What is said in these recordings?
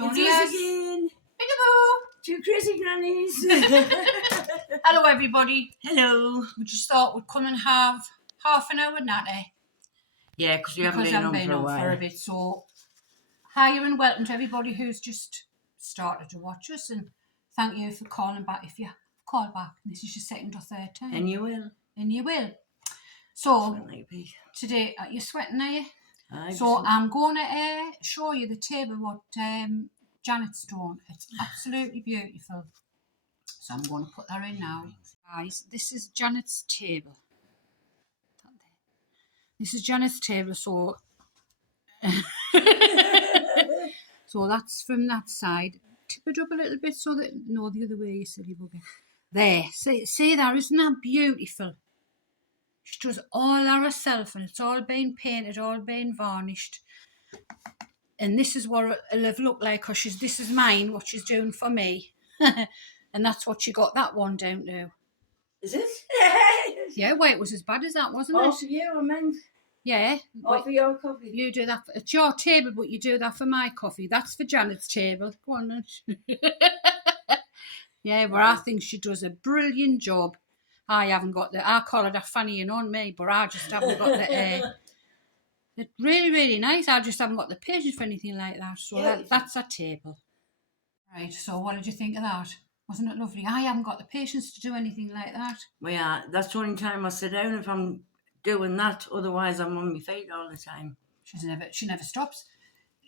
It's only us again. Peekaboo. Two crazy grannies. Hello, everybody. Hello. We just thought we'd come and have half an hour natty. Yeah, because we haven't Because been I haven't on been for a on while. for a bit. So, hi and welcome to everybody who's just started to watch us. And thank you for calling back if you call back. This is your second or third time. And you will. And you will. So, Maybe. today, you're sweating, are you? Aye, So I'm going to show you the table what Janet's done. It's absolutely beautiful. So I'm going to put that in now. Guys, this is Janet's table. This is Janet's table, so so that's from that side. Tip it up a little bit so that, no, the other way, you silly bugger. There, see that, isn't that beautiful? She does all that herself and it's all been painted, all been varnished. And this is what it'll have looked like because this is mine, what she's doing for me. And that's what she got that one down to. Is it? Yeah, well, it was as bad as that, wasn't Oh, it? for you, I meant. Yeah. Oh, for your coffee. You do that. It's your table, but you do that for my coffee. That's for Janet's table. Go on, then. Yeah, but I think she does a brilliant job. I haven't got I call it a fannying on me, but I just haven't got the it's really, really nice. I just haven't got the patience for anything like that. So Yeah. that's a table. Right, so what did you think of that? Wasn't it lovely? I haven't got the patience to do anything like that. Well, yeah, that's the only time I sit down if I'm doing that. Otherwise, I'm on my feet all the time. She never stops.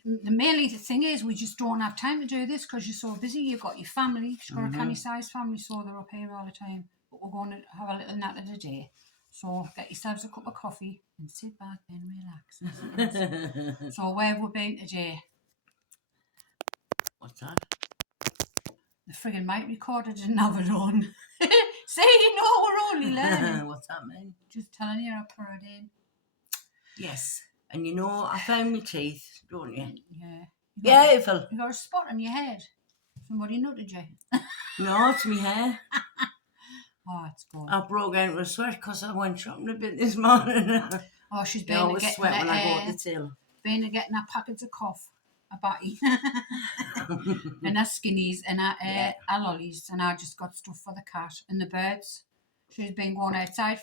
The thing is, we just don't have time to do this because you're so busy. You've got your family. She's got a canny-sized family, so they're up here all the time. But we're going to have a little nap of the day. So get yourselves a cup of coffee and sit back and relax. So where have we been today? What's that? The friggin' mic recorder didn't have it on. See, you know we're only learning. What's that mean? Just telling you I put it in. Yes. And you know, I found my teeth, don't you? Yeah. Beautiful. You got a spot on your head. Somebody nutted you. No, it's my hair. Oh, it's good. I broke out into a sweat because I went shopping a bit this morning. Oh, she's I been always getting sweat when I go to the till. Been getting a packet of cough, a batty, and her skinnies and her lollies, and I just got stuff for the cat and the birds. She's been going outside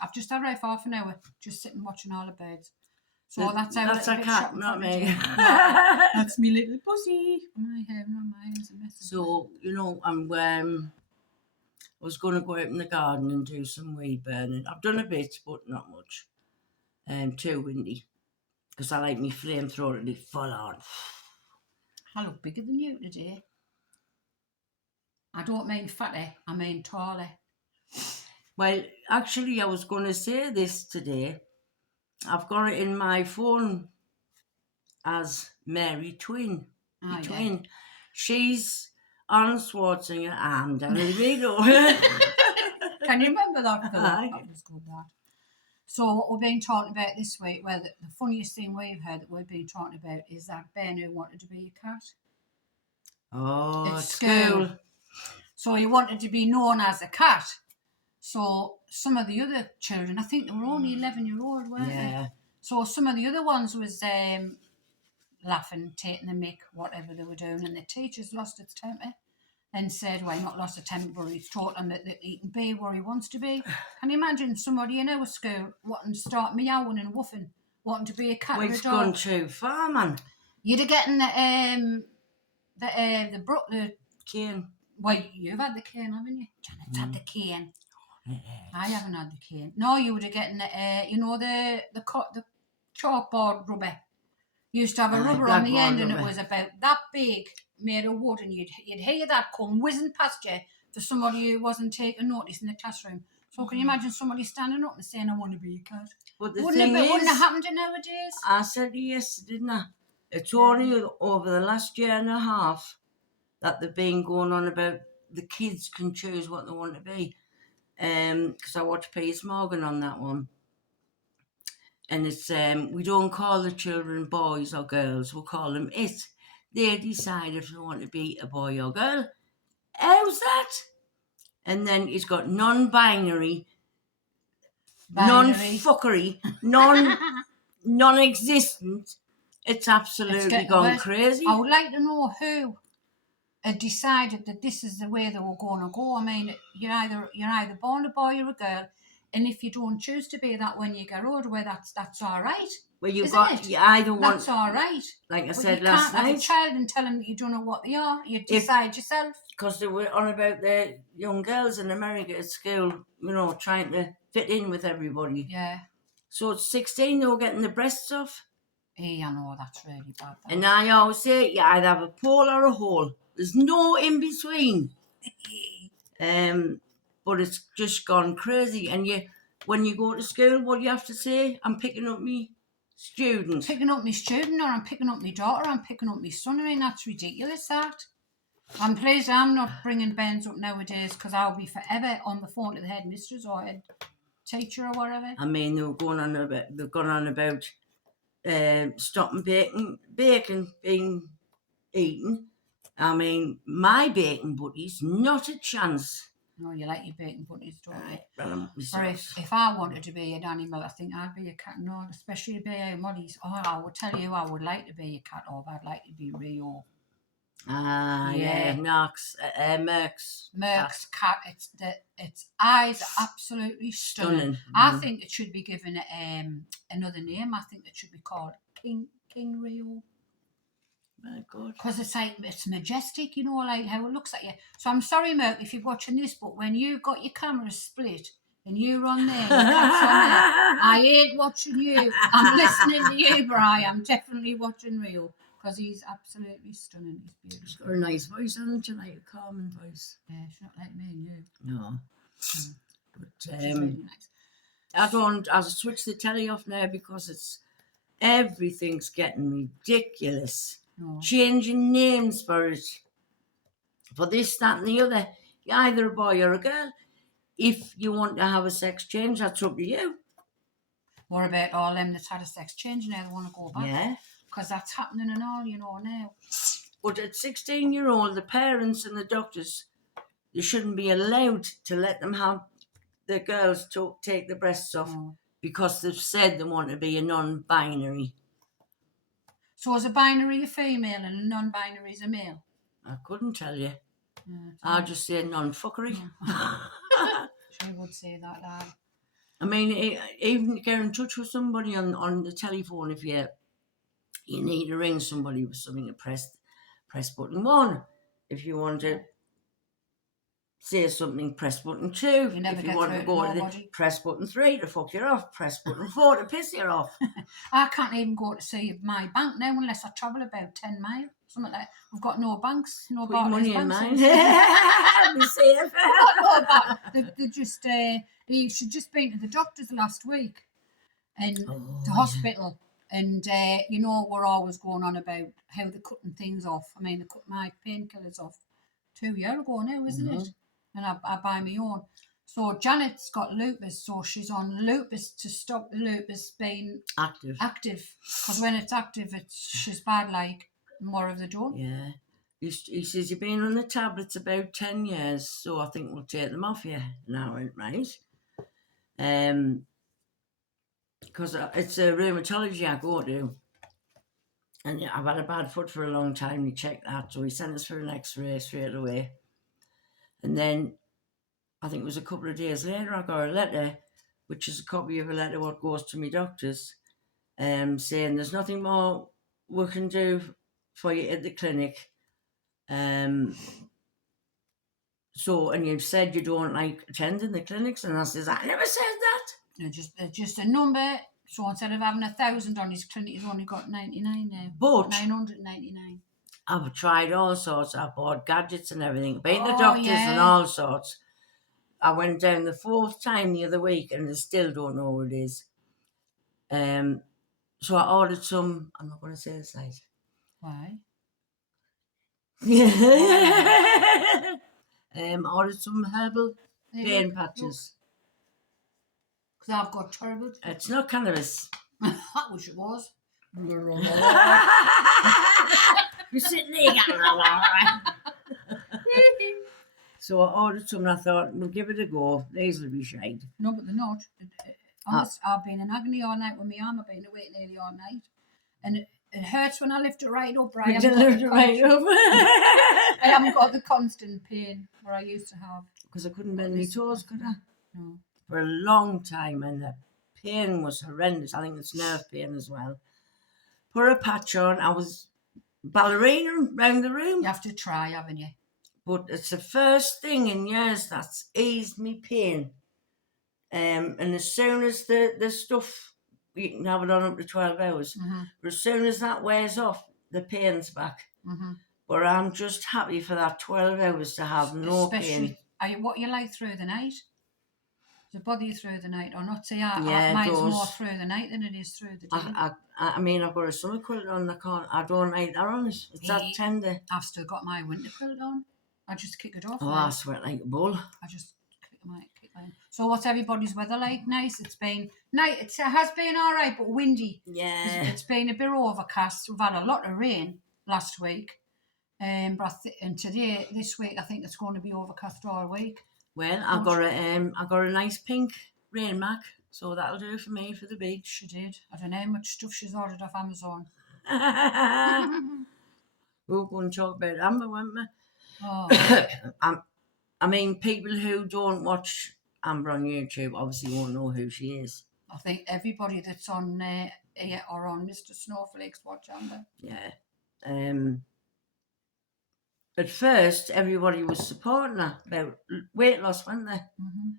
I've just had her for half an hour, just sitting watching all the birds. So that's how that's a cat, not me. That's me little pussy. My hair, no, mine is a mess. So you know, I was going to go out in the garden and do some weed burning. I've done a bit, but not much. Too windy because I like me flamethrower to be full on. I look bigger than you today. I don't mean fatty, I mean taller. Well, actually, I was going to say this today. I've got it in my phone as Mary Twin. Twin. Yeah. She's Arnold Schwarzenegger and Danny DeVito. Can you remember that? Aye. That was good, that. So what we've been talking about this week, well, the funniest thing we've heard that we've been talking about is that Ben who wanted to be a cat. Oh, at school. So he wanted to be known as a cat. So some of the other children, I think they were only 11-year-old, weren't they? So some of the other ones was laughing, taking the mick, whatever they were doing, and the teachers lost its temper and said, well, not lost a temper, but he's taught him that he can be where he wants to be. Can you imagine somebody in our school wanting to start meowing and woofing, wanting to be a cat or a dog? It's gone too far, man. You'd have gotten the cane. Well, you've had the cane, haven't you? Janet's had the cane. I haven't had the cane. No, you would have gotten the chalkboard rubber. You used to have a rubber on the end, and it was about that big, made of wood, and you'd hear that come whizzing past you for somebody who wasn't taking notice in the classroom. So can you imagine somebody standing up and saying, "I want to be a cat"? But the wouldn't have happened nowadays. I said yes, didn't I? It's only over the last year and a half that they've been going on about the kids can choose what they want to be. Because I watched Piers Morgan on that one. And it's, we don't call the children boys or girls, we'll call them it. They decide if they want to be a boy or girl. How's that? And then it's got non-binary, non-fuckery, non-existent, It's absolutely getting gone worse. crazy. I would like to know who had decided that this is the way they were going to go. I mean, you're either born a boy or a girl, and if you don't choose to be that when you get older, well, that's all right. Well, you isn't got it? you either want, That's all right. like I But said you last can't have a night, child and tell them that you don't know what they are. You decide yourself. because they were on about the young girls in America at school, trying to fit in with everybody. Yeah. So at 16, they were getting the breasts off. Hey, I know that's really bad. That. And I always say, you either have a pole or a hole. There's no in between. But it's just gone crazy. And when you go to school, what do you have to say? I'm picking up me student. Picking up my student, or I'm picking up my daughter, I'm picking up my son. I mean, that's ridiculous, that. I'm pleased I'm not bringing Ben's up nowadays, because I'll be forever on the phone to the headmistress or head teacher or whatever. I mean, they've gone on about stopping bacon being eaten. I mean, my bacon buddies, not a chance. No, you like your bacon buddies, don't you? Well, Or if I wanted to be an animal, I think I'd be a cat. No, especially to be a Molly's. Oh, I would tell you, I would like to be a cat, or I'd like to be Rio. Yeah, Merck's cat. Its eyes are absolutely stunning. I think it should be given another name. I think it should be called King Rio. My God. Because it's majestic, like how it looks at you. So I'm sorry, Merck, if you're watching this, but when you've got your camera split and you're on there, your cat's on there, I ain't watching you. I'm listening to you, Bri. I'm definitely watching Rio. Because he's absolutely stunning. He's beautiful. He's got a nice voice, hasn't he? Like a calming voice. Yeah, she's not like me and you. No. But She's really nice. I'll switch the telly off now because everything's getting ridiculous. No. Changing names for it. For this, that and the other. You're either a boy or a girl. If you want to have a sex change, that's up to you. What about all them that's had a sex change and now they want to go back? Yeah. Because that's happening and all, now. But at 16-year-old, the parents and the doctors, they shouldn't be allowed to let them have the girls to take the breasts off because they've said they want to be a non-binary. So is a binary a female and a non-binary is a male? I couldn't tell you. I'll just say non-fuckery. She would say that, lad. I mean, even to get in touch with somebody on the telephone, if you need to ring somebody with something, to press button 1. If you want to say something, press button 2. If you want to go to press button 3 to fuck you off, press button 4 to piss you off. I can't even go to see my bank now unless I travel about 10 miles. Something like that. We've got no banks, no Put money in mine. Be safe. They just, she'd just been to the doctors last week and the hospital. And, we're always going on about how they're cutting things off. I mean, they cut my painkillers off 2 years ago now, isn't it? And I buy my own. So Janet's got lupus, so she's on lupus to stop the lupus being active. Because when it's active, she's bad like more of the don't. Yeah. He says you've been on the tablets about 10 years, so I think we'll take them off you now, right? Because it's a rheumatology I go to, and I've had a bad foot for a long time. He checked that, so he sent us for an X-ray straight away. And then I think it was a couple of days later, I got a letter, which is a copy of a letter what goes to my doctors, saying there's nothing more we can do for you at the clinic. So, and you've said you don't like attending the clinics, and I says, I never said that. It's just a number. So instead of having 1,000 on his clinic, he's only got 99 now. But 999. I've tried all sorts. I bought gadgets and everything, been the doctors and all sorts. I went down the 4th time the other week, and I still don't know what it is. So I ordered some. I'm not going to say the size. Why? Ordered some herbal pain patches. Because I've got terrible. It's not cannabis. I wish it was. You're sitting there going, So I ordered some, and I thought, we'll give it a go. These will be shite. No, but they're not. Honest, I've been in agony all night with my arm. I've been awake nearly all night. And it hurts when I lift it right up. You can lift it right up. I haven't got the constant pain where I used to have. Because I couldn't bend my toes, could I? No. For a long time, and the pain was horrendous. I think it's nerve pain as well. Put a patch on. I was ballerina round the room. You have to try, haven't you? But it's the first thing in years that's eased me pain. And as soon as the stuff, you can have it on up to 12 hours. Mm-hmm. But as soon as that wears off, the pain's back. Mm-hmm. But I'm just happy for that 12 hours to have no pain. What you like through the night? Does it bother you through the night or not? Say, Yeah, mine's it does. more through the night than it is through the day. I mean, I've got a summer quilt on. I don't like that on it. It's that tender. I've still got my winter quilt on. I just kick it off. Oh, I sweat like a bull. I just kick mine. So what's everybody's weather like? Nice. It's been night. It has been all right, but windy. Yeah. It's been a bit overcast. We've had a lot of rain last week. But and today, this week, I think it's going to be overcast all week. Well, I got a nice pink rain mac, so that'll do for me for the beach. She did. I don't know how much stuff she's ordered off Amazon. We're going to talk about Amber, weren't we? Oh. I mean, people who don't watch Amber on YouTube obviously won't know who she is. I think everybody that's on here or on Mr. Snowflakes watch Amber. Yeah. At first, everybody was supporting her about weight loss, weren't they? Mm-hmm.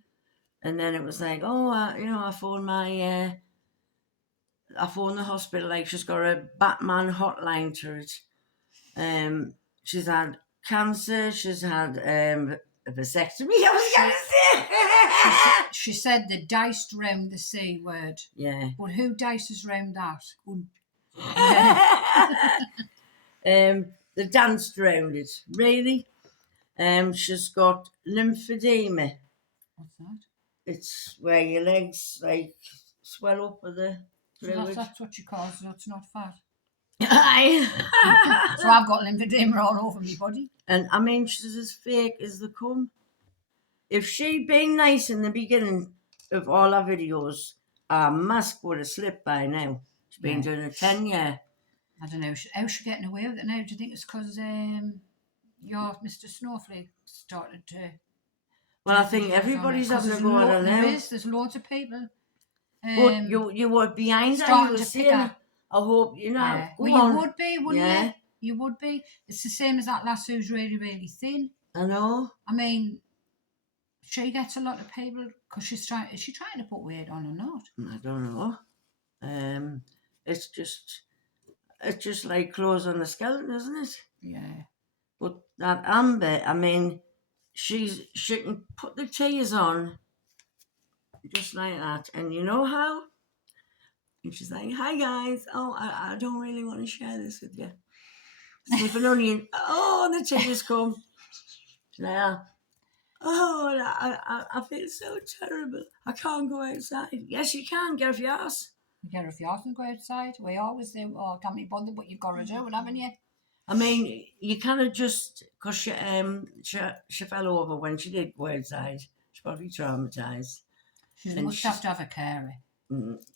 And then it was like, I phoned I phoned the hospital, like she's got a Batman hotline to it. She's had cancer, she's had a vasectomy, I was going to say. She said they diced round the C word. Yeah. But who dices round that? They danced around it, really. She's got lymphedema. What's that? It's where your legs like swell up with the fluid. So that's what you call it, so it's not fat. Aye. So I've got lymphedema all over my body. And I mean, she's as fake as they come. If she'd been nice in the beginning of all our videos, our mask would have slipped by now. She's been doing a 10-year. I don't know, how's she getting away with it now? Do you think it's because your Mr. Snowflake started to... Well, I think everybody's having a go at her now. There's loads of people. But you were behind her, you were saying, I hope, you know, yeah. go Well, on. you would be, wouldn't you? You would be. It's the same as that lass who's really, really thin. I know. I mean, she gets a lot of people, because is she trying to put weight on or not? I don't know. It's just like clothes on the skeleton, isn't it? Yeah. But that Amber, I mean, she can put the tears on just like that, and you know how? And she's like, "Hi guys, I don't really want to share this with you." Sniff an onion, the tears come. Yeah. I feel so terrible. I can't go outside. Yes, you can. Get off your ass. You get off your ass and go outside. We always do. Oh, can't be bothered, but you've got to do it, haven't you? I mean, you kind of just, because she fell over when she did go outside. She's probably traumatised. She must have to have a carer.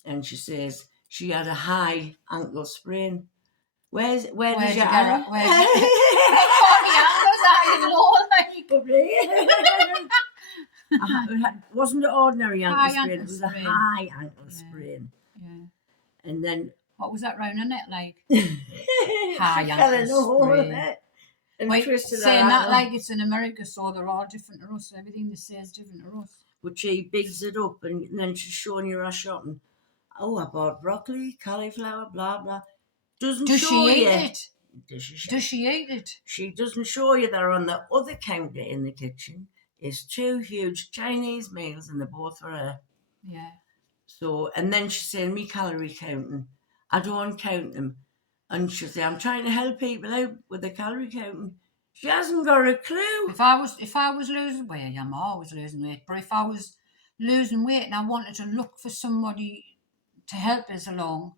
And she says she had a high ankle sprain. Where did you get it? It wasn't an ordinary ankle sprain, it was a high ankle sprain. Yeah. And then... What was that round her neck like? High ankle sprain. And wait, twisted saying that like it's in America, so they're all different to us. Everything they say is different to us. But she bigs it up, and then she's showing you her shopping. Oh, I bought broccoli, cauliflower, blah, blah. Does she eat it? Does she eat it? She doesn't show you that on the other counter in the kitchen is 2 huge Chinese meals, and they're both for her. Yeah. So, and then she's saying, me calorie counting. I don't count them. And she'll say, I'm trying to help people out with the calorie counting. She hasn't got a clue. If I was losing weight, I'm always losing weight, but if I was losing weight and I wanted to look for somebody to help us along,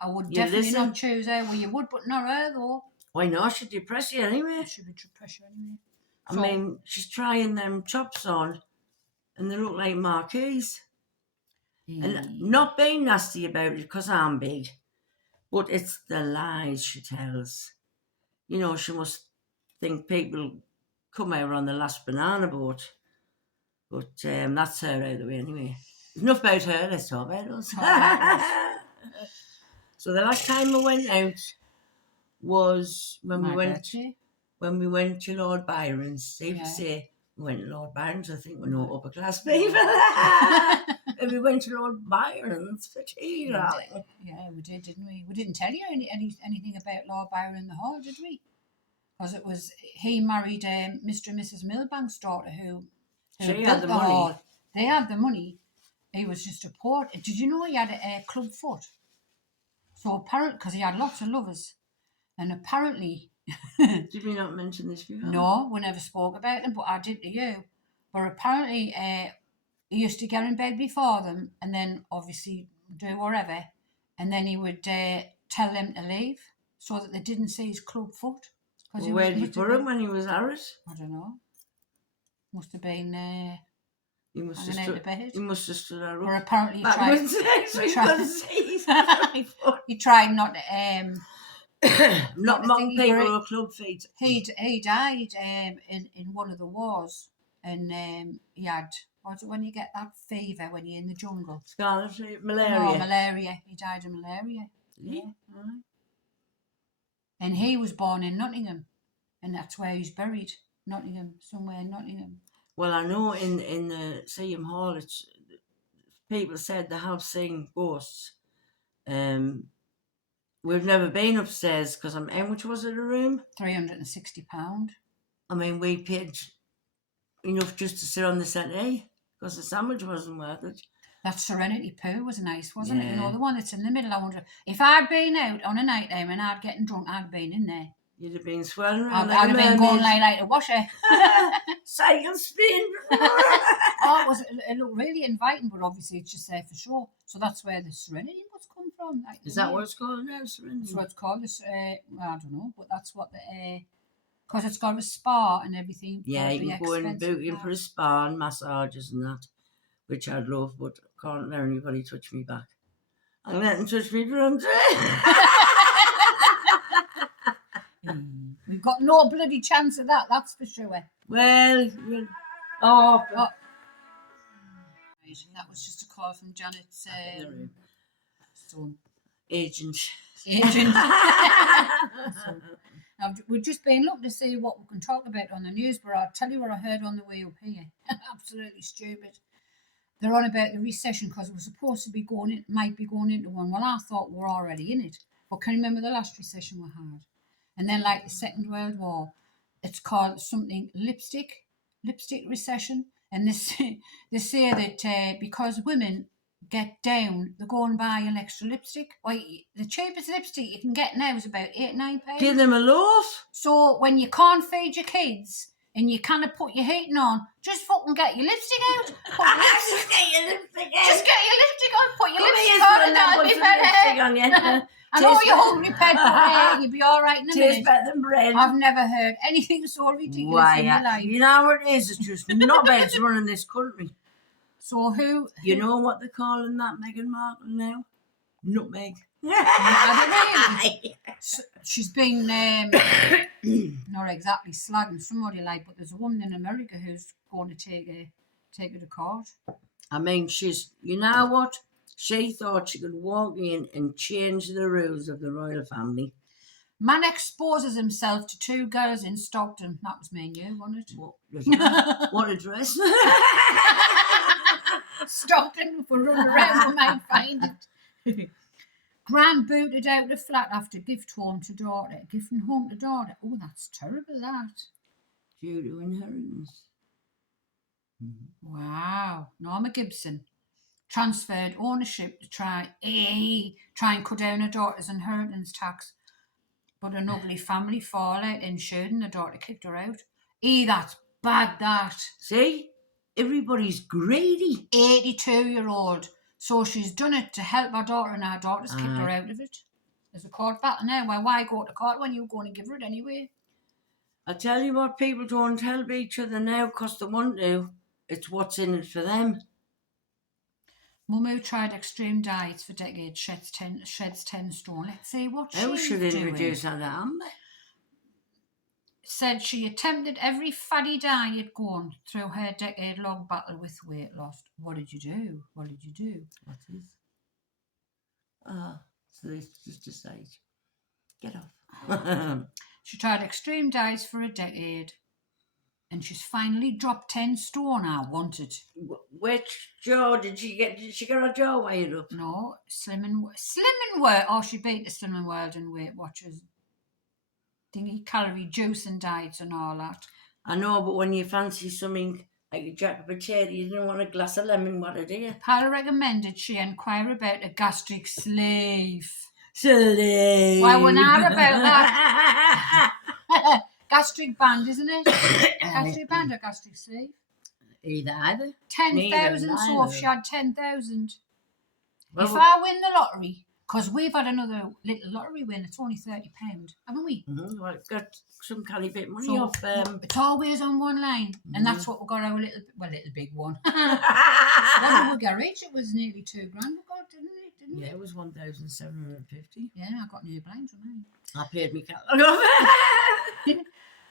I would definitely not choose her. Well, you would, but not her, though. Why not? She'd depress you anyway. She'd be depressed you anyway. I mean, she's trying them chops on, and they look like marquees. And not being nasty about it, because I'm big, But it's the lies she tells. You know, she must think people come out on the last banana boat. But that's her out of the way anyway. Enough about her, let's talk about us. So the last time I went out was when we went to Lord Byron's. Safe to say, we went to Lord Byron's. I think we're not upper class people. And we went to Lord Byron's for tea, darling. Yeah, we did, didn't we? We didn't tell you anything about Lord Byron in the hall, did we? Because he married Mr. and Mrs. Milbank's daughter who she had the money. Hall. They had the money. He was just a poor. Did you know he had a club foot? So apparently, because he had lots of lovers, and apparently. Did we not mention this before? No, we never spoke about them, but I did to you. But apparently, he used to get in bed before them, and then obviously do whatever, and then he would tell them to leave so that they didn't see his club foot. Well, where did he put him when he was Harris? I don't know. Must have been he must hanging out of bed. He must have stood there. Or apparently he tried not to not mock people or club feet. He died in one of the wars, and he had, what's it when you get that fever when you're in the jungle? Scarlet fever, malaria. No, malaria. He died of malaria. Yeah. And he was born in Nottingham, and that's where he's buried. Nottingham, somewhere in Nottingham. Well, I know in the Seaham Hall, it's people said they have seen ghosts. We've never been upstairs because how much was it a room? £360. I mean, we paid enough just to sit on the settee because the sandwich wasn't worth it. That Serenity Poo was nice, wasn't it? You know, the one that's in the middle. I wonder if I'd been out on a night time and I'd getting drunk, I'd have been in there. You'd have been swirling around. I'd have been going like a washer. Cycle spin. Oh, it looked really inviting, but obviously it's just there for show. So that's where the Serenity must come from. Like, is that what it's called now, Serenity? That's what it's called. I don't know, but that's what the because it's got a spa and everything. Yeah, you can go and book in for a spa and massages and that, which I'd love, but can't let anybody touch me back. I'm letting touch me drums. We've got no bloody chance of that, that's for sure. Well, oh. That was just a call from Janet's son. Agent. Now, we've just been looking to see what we can talk about on the news, but I'll tell you what I heard on the way up here. Absolutely stupid. They're on about the recession because we're supposed to be might be going into one. Well, I thought we're already in it. But can you remember the last recession we had? And then like the Second World War, it's called something lipstick recession. And they say that because women get down, they go and buy an extra lipstick. Well, the cheapest lipstick you can get now is about £8-9. Give them a loaf. So when you can't feed your kids and you kind of put your heating on, just fucking get your lipstick out. Just get your lipstick out. Just get your lipstick on. Put your lipstick on and that'll be better. I know you're hungry, Pet, but you'll be all right in a minute. Tastes better than bread. I've never heard anything so ridiculous in my life. You know what it is? It's just knobheads running this country. So who? You know what they're calling that Meghan Markle now? Nutmeg. She's been not exactly slagging somebody like, but there's a woman in America who's going to take her to court. I mean, you know what? She thought she could walk in and change the rules of the royal family. Man exposes himself to 2 girls in Stockton. That was me and you, wasn't it? What address? Stockton. If we run around, we might find it. Gran booted out the flat after gifting home to daughter. Oh, that's terrible, that. Due to inheritance. Wow. Norma Gibson transferred ownership to try and cut down her daughter's inheritance tax. But an ugly family fallout ensued and the daughter kicked her out. That's bad, that. See? Everybody's greedy. 82-year-old. So she's done it to help her daughter and her daughter's kicked her out of it. There's a court battle now. Well, why go to court when you're going to give her it anyway? I tell you what, people don't help each other now because they want to. It's what's in it for them. Mummy tried extreme diets for decades, sheds 10 stone. Let's see what How she's should doing. introduce that, Amber? Said she attempted every faddy diet going through her decade-long battle with weight loss. What did you do? What did you do? What is? So they just decide, get off. She tried extreme diets for a decade, and she's finally dropped 10 stone. I wanted. Which jaw did she get? Did she get her jaw wired up? No, Slim and World. Oh, she beat the Slim and World and Weight Watchers thingy, calorie juice and diets and all that. I know, but when you fancy something like a jack potato, you don't want a glass of lemon water, do you? Paula recommended she inquire about a gastric sleeve. Sleeve. Why wouldn't I about that? Gastric band, isn't it? Gastric band or gastric sleeve? Either. 10,000, so if she had 10,000. Well, If I win the lottery, because we've had another little lottery win, it's only £30, haven't we? Well, got some kind of bit of money So off. it's always on one line, and that's what we got our little big one. When Yeah, we got rich, it was nearly £2,000 we got, didn't it? it was 1,750. Yeah, I got new blinds on mine. I paid me cat.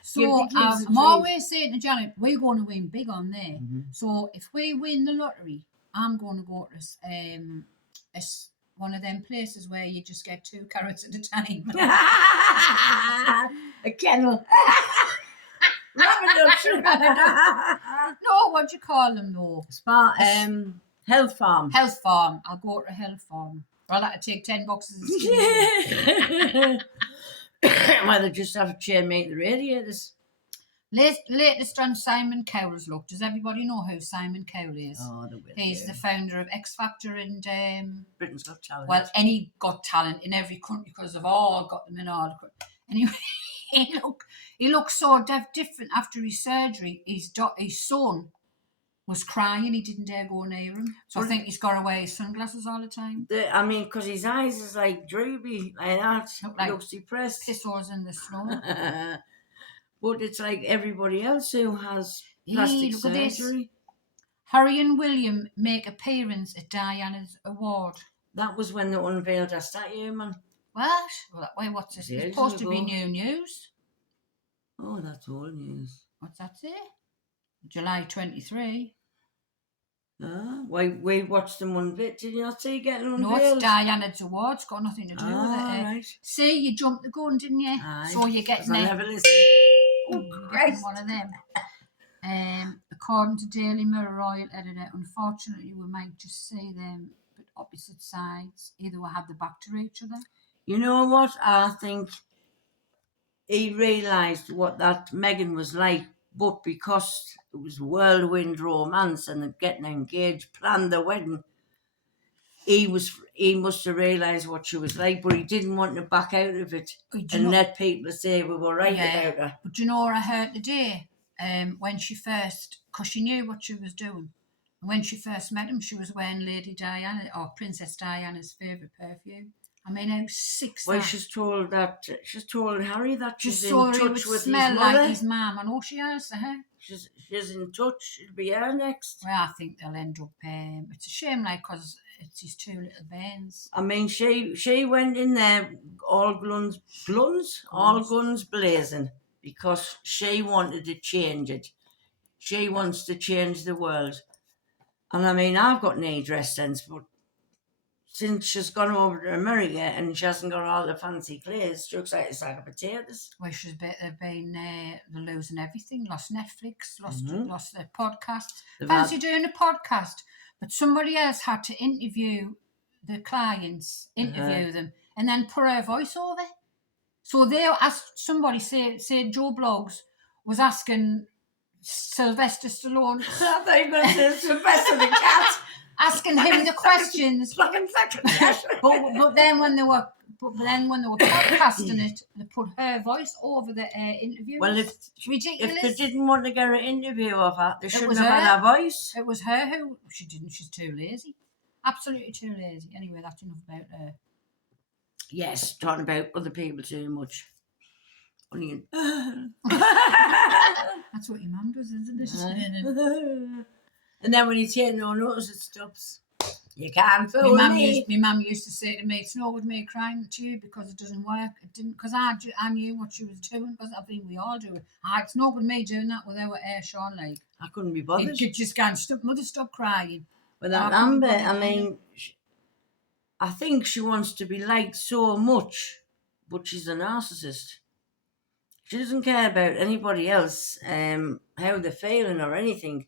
So Give the kids a I'm treat. always saying to Janet, we're going to win big on there. Mhm. So if we win the lottery, I'm going to go to one of them places where you just get 2 carrots at a time. A kennel. No, what do you call them though? Health farm. Health farm. I'll go to a health farm. I'll have to take 10 boxes of skin. Well, they just have to chain mate the radiators. Latest on Simon Cowell's look. Does everybody know who Simon Cowell is? Oh, they will. He's the founder of X Factor and Britain's Got Talent. well, any got talent in every country because they've all got them in all the countries. Anyway, he looked so different after his surgery. His son was crying. He didn't dare go near him. So I think he's got to wear his sunglasses all the time. I mean, because his eyes is like droopy, like that. Like looks depressed. Piss holes in the snow. But it's like everybody else who has Hey, plastic look at this. surgery. Harry and William make appearance at Diana's award. That was when they unveiled her statue, man. What? Well, wait, what's this? Years It's supposed to be ago. new news. Oh, that's old news. What's that say? July 23. Why we watched them one bit. Did you not see getting unveiled? No, it's Diana's awards. Got nothing to do with it. Right. See, you jumped the gun, didn't you? Aye. So you're 'Cause getting I it. never listened. You're getting one of them. According to Daily Mirror Royal Editor, unfortunately, we might just see them but opposite sides. Either we have the back to each other. You know what? I think he realised what that Meghan was like, but because it was whirlwind romance and they're getting engaged, planned the wedding, he must have realised what she was like, but he didn't want to back out of it and let people say we were right about her. But do you know what I heard today? When she first, because she knew what she was doing. And when she first met him, she was wearing Lady Diana or Princess Diana's favourite perfume. I mean, how sick's Well, that? she's told Harry that she's in so he touch would with smell his like mother. his mum. I know she has, She's in touch. It'll be her next. Well, I think they'll end up. It's a shame, like, because it's his 2 little bairns. I mean, she went in there all guns blazing because she wanted to change it. She wants to change the world. And I mean, I've got no dress sense, but since she's gone over to America and she hasn't got all the fancy clothes, she looks like a sack of potatoes. Well, they're losing everything. Lost Netflix, lost their podcast. Fancy doing a podcast, but somebody else had to interview the clients, them, and then put her voice over. So they asked somebody, say Joe Bloggs was asking Sylvester Stallone. I thought you were going to say Sylvester the cat. Asking him the questions. but then when they were podcasting it, they put her voice over the interview. Well, it's ridiculous. If they didn't want to get an interview of her, they shouldn't was have had her voice. It was her who she didn't. She's too lazy. Absolutely too lazy. Anyway, that's enough about her. Yes, talking about other people too much. Only That's what your mum does, isn't it? And then when you take no notice, it stops. You can't My fool me. mum used to say to me, "It's no good me crying to you because it doesn't work." It didn't, because I knew what she was doing, because I think we all do it. It's no good me doing that with our air Sean, like. I couldn't be bothered. It just can't stop. Mother, stop crying. With that Amber, I mean, I think she wants to be liked so much, but she's a narcissist. She doesn't care about anybody else, how they're feeling or anything.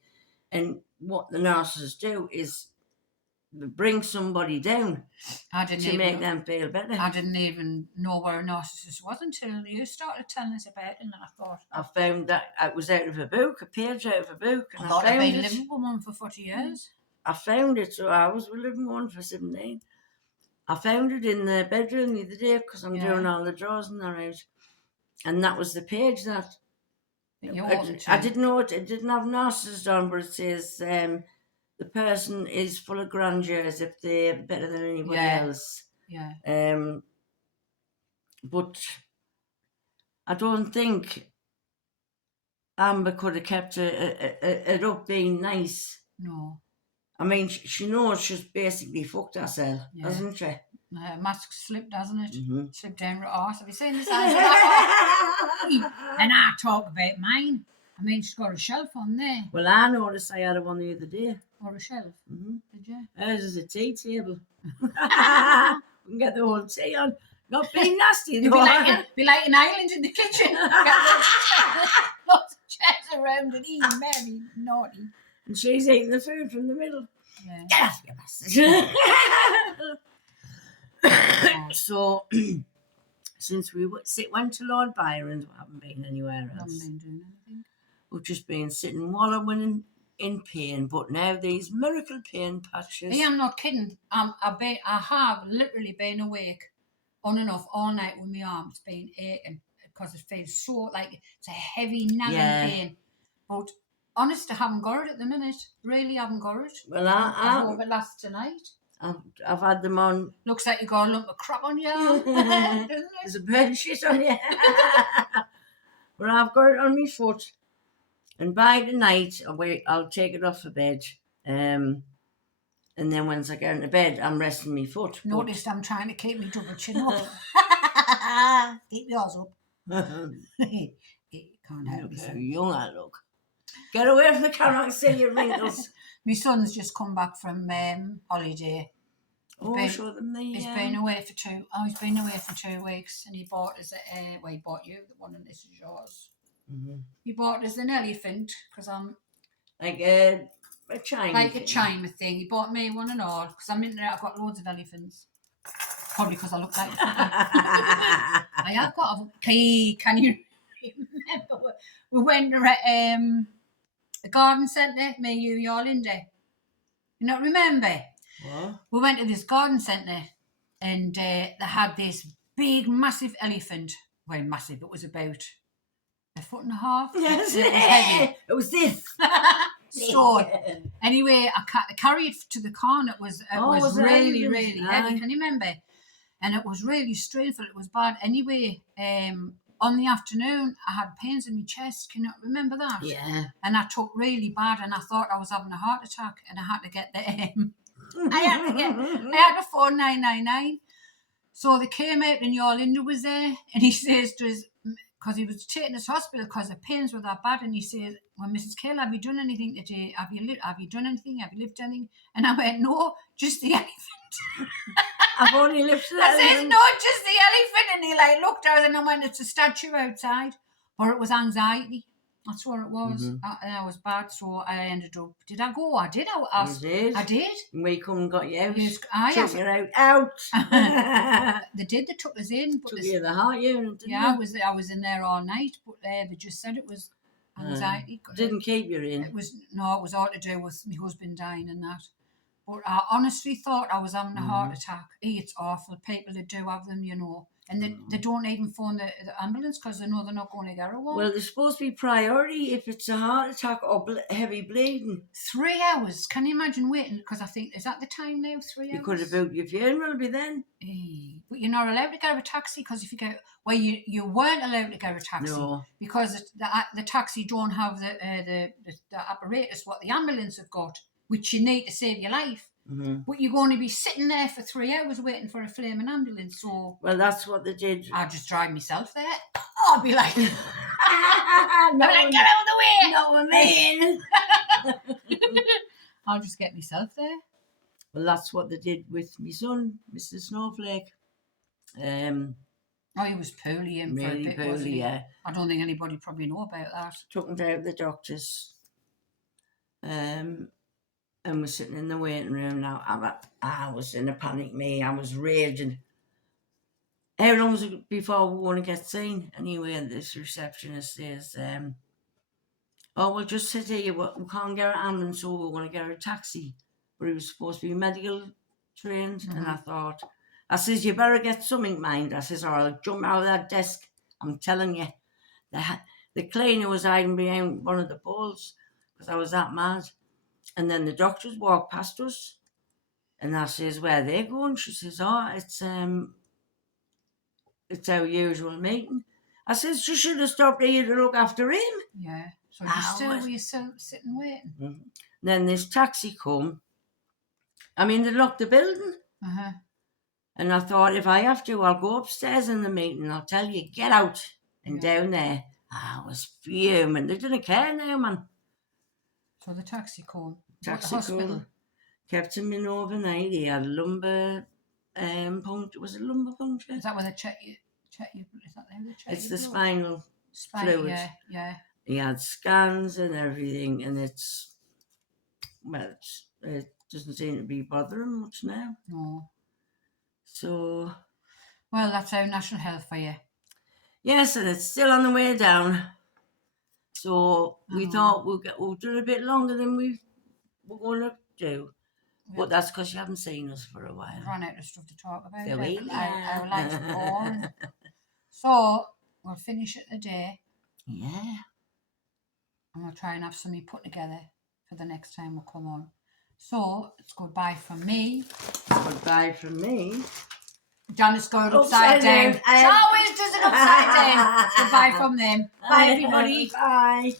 And what the narcissists do is bring somebody down to make them feel better. I didn't even know where a narcissist was until you started telling us about it, and I thought... I found that it was out of a book, a page out of a book. And I thought I'd been living with one for 40 years. I found it, so I was living with one for 17. I found it in the bedroom the other day because I'm doing all the drawers and that out. And that was the page that... I didn't know it didn't have narcissist on, but it says the person is full of grandeur as if they're better than anybody else. Yeah. But I don't think Amber could have kept it up being nice. No. I mean, she knows she's basically fucked herself, hasn't she? Mask slipped, hasn't it? Mm-hmm. Slipped down her arse. Have you seen this? And I talk about mine. I mean, she's got a shelf on there. Well, I noticed I had one the other day. Or a shelf? Mm-hmm. Did you? Hers is a tea table. We can get the whole tea on. Not being nasty, though. Be like an island in the kitchen. Lots of chairs around and eating, very naughty. And she's eating the food from the middle. Yeah. Get off, you bastard. So, since we went to Lord Byron's, we haven't been anywhere else. Haven't been doing anything. We've just been sitting wallowing in pain, but now these miracle pain patches. Hey, I'm not kidding. I have literally been awake on and off all night with my arms being aching because it feels so like it's a heavy nagging pain. But honest, I haven't got it at the minute. Really haven't got it. Well, I hope it lasts tonight. I've had them on. Looks like you got a lump of crap on you, doesn't it? There's a bird shit on you. But I've got it on my foot. And by the night, I'll take it off the bed. And then once I get into bed, I'm resting my foot. Noticed I'm trying to keep me double chin up. Keep yours up. Can't help yourself. Young I look. Get away from the camera and see your wrinkles. My son's just come back from holiday. Show them the... He's been away for 2. He's been away for 2 weeks, and he bought us he bought you the one, and this is yours. Mm-hmm. He bought us an elephant because I'm like a chime. Like a chime thing. He bought me one and all because I'm in there. I've got loads of elephants. Probably because I look like. I have got a key. Can you remember? We went to a garden centre. Me, you all in there. You not remember? What? We went to this garden centre and they had this big, massive elephant. Well, massive. It was about 1.5 foot. Yes, it was heavy. It was this. So anyway, I carried it to the car, and it was really, really heavy. Can you remember? And it was really stressful. It was bad. Anyway, on the afternoon, I had pains in my chest. Can you remember that? Yeah. And I took really bad, and I thought I was having a heart attack, and I had to get the I had to phone 999. So they came out, and Yolinda was there, and he says to us, because he was taken us to hospital because the pains were that bad, and he says, "Well, Mrs. Kayla, have you done anything today? Have you done anything? Have you lifted anything?" And I went, "No, just the elephant." I've only lifted the elephant. I says, "No, just the elephant." And he looked at us, and I went, "It's a statue outside." Or it was anxiety. That's what it was. Mm-hmm. I was bad, so I ended up. Did I go? I did. I did. I did. We come and got you out. Yes, took you out. They did. They took us in. Took you to the heart unit, didn't they? I was in there all night, but they just said it was anxiety. Didn't keep you in. It was all to do with my husband dying and that. But I honestly thought I was having a heart attack. It's awful. People that do have them, and they don't even phone the ambulance because they know they're not going to get one. Well, they're supposed to be priority if it's a heart attack or heavy bleeding. 3 hours. Can you imagine waiting? Because I think, is that the time now, 3 hours? You could have booked your funeral by then. But you're not allowed to get a taxi because if you go... Well, you weren't allowed to get a taxi. No. Because the taxi don't have the apparatus what the ambulance have got, which you need to save your life. But you're going to be sitting there for 3 hours waiting for a flaming ambulance. So Well, that's what they did. I'd just drive myself there. I'd be like, No, I'd be like, get out of the way. no, I mean. I'll just get myself there. Well, that's what they did with my son, Mr. Snowflake. Oh, he was poorly in for a Really bit, wasn't poorly, he? yeah. I don't think anybody probably know about that. Took him down to the doctors. And we're sitting in the waiting room now. I was in a panic, me. I was raging. How long was it before we want to get seen? Anyway, and this receptionist says, oh, we'll just sit here. We can't get an ambulance, so we want to get a taxi. But he was supposed to be medical trained. And I says, you better get something, mind. I says, or I'll jump out of that desk. I'm telling you. The cleaner was hiding behind one of the poles because I was that mad. And then the doctors walked past us. And I says, where are they going? She says, oh, it's our usual meeting. I says, you should have stopped here to look after him. Yeah. So were you still sitting waiting? Mm-hmm. Then this taxi come. I mean, they locked the building. And I thought, if I have to, I'll go upstairs in the meeting. I'll tell you, get out. And down there, I was fuming. They didn't care now, man. So the taxi came. Taxi came. Kept him in overnight. He had lumbar puncture. Was it lumbar puncture? Is that where they check you? Is that there? It's the spinal fluid. Yeah. He had scans and everything, and it doesn't seem to be bothering much now. No. So. Well, that's our national health for you. Yes, and it's still on the way down. So we thought we'll do it a bit longer than we were going to do. Yeah. But that's because you haven't seen us for a while. We've run out of stuff to talk about. So our life's boring. So we'll finish it today. Yeah. And we'll try and have something put together for the next time we'll come on. So it's goodbye from me. Goodbye from me. Janice going upside down. She always does it upside down. Goodbye from them. Bye, everybody. Bye.